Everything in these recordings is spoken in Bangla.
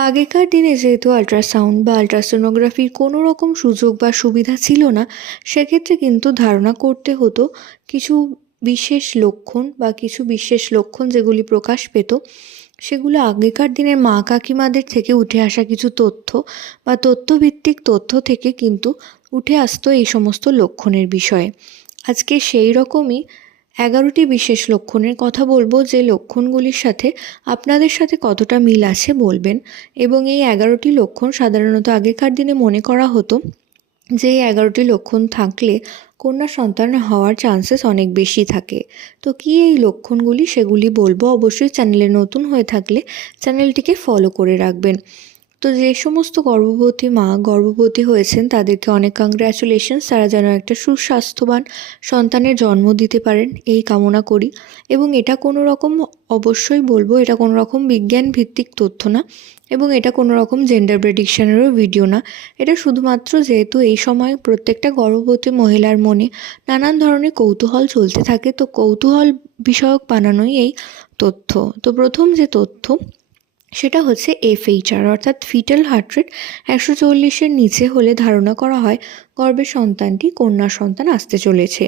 আগেকার দিনে যেহেতু আল্ট্রাসাউন্ড বা আল্ট্রাসোনোগ্রাফির কোনো রকম সুযোগ বা সুবিধা ছিল না, সেক্ষেত্রে কিন্তু ধারণা করতে হতো কিছু বিশেষ লক্ষণ বা কিছু বিশেষ লক্ষণ যেগুলি প্রকাশ পেত, সেগুলো আগেকার দিনের মা কাকিমাদের থেকে উঠে আসা কিছু তথ্য বা তথ্যভিত্তিক তথ্য থেকে কিন্তু উঠে আসতো এই সমস্ত লক্ষণের বিষয়ে। আজকে সেই রকমই এগারোটি বিশেষ লক্ষণের কথা বলব যে লক্ষণগুলির সাথে আপনাদের সাথে কতটা মিল আছে বলবেন। এবং এই এগারোটি লক্ষণ সাধারণত আগেকার দিনে মনে করা হতো যে এগারোটি লক্ষণ থাকলে কন্যা সন্তান হওয়ার চান্সেস অনেক বেশি থাকে। তো কী এই লক্ষণগুলি সেগুলি বলব অবশ্যই চ্যানেলে নতুন হয়ে থাকলে চ্যানেলটিকে ফলো করে রাখবেন। তো যে সমস্ত গর্ভবতী মা গর্ভবতী হয়েছেন, তাদেরকে অনেক কংগ্র্যাচুলেশনস তারা যেন একটা সুস্বাস্থ্যবান সন্তানের জন্ম দিতে পারেন, এই কামনা করি। এবং এটা কোনো রকম, অবশ্যই বলব, এটা কোনো রকম বিজ্ঞান ভিত্তিক তথ্য না, এবং এটা কোনো রকম জেন্ডার প্রেডিকশনেরও ভিডিও না। এটা শুধুমাত্র যেহেতু এই সময় প্রত্যেকটা গর্ভবতী মহিলার মনে নানান ধরনের কৌতূহল চলতে থাকে, তো কৌতূহল বিষয়ক বানানোই এই তথ্য। তো প্রথম যে তথ্য সেটা হচ্ছে এফএইচআর অর্থাৎ ফিটাল হার্ট রেট একশো চল্লিশের নিচে হলে ধারণা করা হয় গর্ভের সন্তানটি কন্যা সন্তান আসতে চলেছে।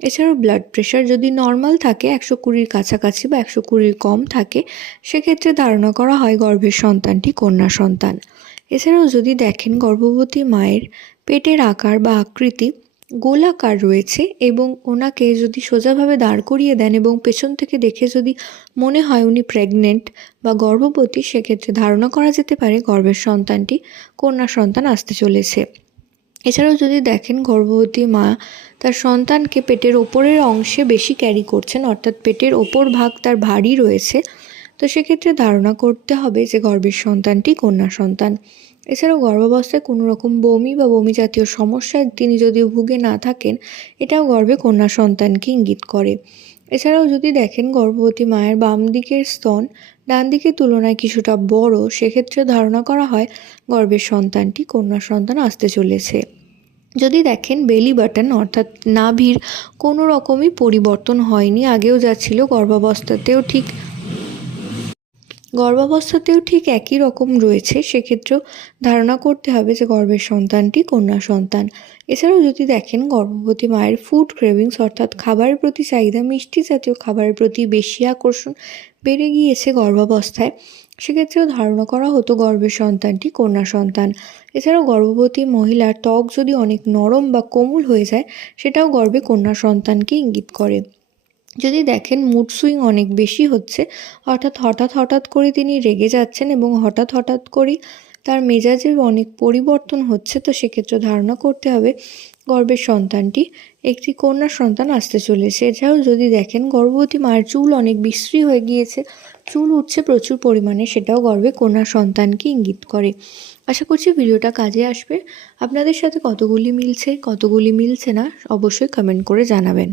এছাড়াও ব্লাড প্রেশার যদি নর্মাল থাকে, একশো কুড়ির কাছাকাছি বা একশো কুড়ির কম থাকে, সেক্ষেত্রে ধারণা করা হয় গর্ভের সন্তানটি কন্যা সন্তান। এছাড়াও যদি দেখেন গর্ভবতী মায়ের পেটের আকার বা আকৃতি গোলাকার রয়েছে এবং ওনাকে যদি সোজাভাবে দাঁড় করিয়ে দেন এবং পেছন থেকে দেখে যদি মনে হয় উনি প্রেগনেন্ট বা গর্ভবতী, সেক্ষেত্রে ধারণা করা যেতে পারে গর্ভের সন্তানটি কন্যা সন্তান আসতে চলেছে। এছাড়াও যদি দেখেন গর্ভবতী মা তার সন্তানকে পেটের ওপরের অংশে বেশি ক্যারি করছেন, অর্থাৎ পেটের ওপর ভাগ তার ভারী রয়েছে, তো সেক্ষেত্রে ধারণা করতে হবে যে গর্ভের সন্তানটি কন্যা সন্তান। এছাড়াও গর্ভাবস্থায় কোনো রকম বমি বা বমি জাতীয় সমস্যায় তিনি যদিও ভুগে না থাকেন, এটাও গর্ভে কন্যা সন্তানকে ইঙ্গিত করে। এছাড়াও যদি দেখেন গর্ভবতী মায়ের বাম দিকের স্তন, ডান দিকের তুলনায় কিছুটা বড় সেক্ষেত্রে ধারণা করা হয় গর্ভের সন্তানটি কন্যা সন্তান আসতে চলেছে। যদি দেখেন বেলি বাটন, অর্থাৎ নাভির কোনো রকমই পরিবর্তন হয়নি, আগেও যা ছিল গর্ভাবস্থাতেও ঠিক গর্ভাবস্থাতেও ঠিক একই রকম রয়েছে, সেক্ষেত্রেও ধারণা করতে হবে যে গর্ভের সন্তানটি কন্যা সন্তান। এছাড়াও যদি দেখেন, গর্ভবতী মায়ের ফুড ক্রেভিংস অর্থাৎ খাবারের প্রতি চাহিদা মিষ্টি জাতীয় খাবারের প্রতি বেশি আকর্ষণ বেড়ে গিয়েছে গর্ভাবস্থায়, সেক্ষেত্রেও ধারণা করা হতো গর্ভের সন্তানটি কন্যা সন্তান। এছাড়াও গর্ভবতী মহিলার ত্বক যদি অনেক নরম বা কোমল হয়ে যায়, সেটাও গর্ভে কন্যা সন্তানকে ইঙ্গিত করে। যদি দেখেন মুড সুইং অনেক বেশি হচ্ছে, অর্থাৎ হঠাৎ হঠাৎ করে তিনি রেগে যাচ্ছেন এবং হঠাৎ হঠাৎ করেই তার মেজাজের অনেক পরিবর্তন হচ্ছে, তো সেক্ষেত্রে ধারণা করতে হবে গর্ভের সন্তানটি একটি কন্যা সন্তান আসতে চলেছে। এছাড়াও যদি দেখেন গর্ভবতী মায়ের চুল অনেক বিশ্রী হয়ে গিয়েছে, চুল উঠছে প্রচুর পরিমাণে, সেটাও গর্ভে কন্যা সন্তানকে ইঙ্গিত করে। আশা করছি ভিডিওটা কাজে আসবে। আপনাদের সাথে কতগুলি মিলছে কতগুলি মিলছে না, অবশ্যই কমেন্ট করে জানাবেন।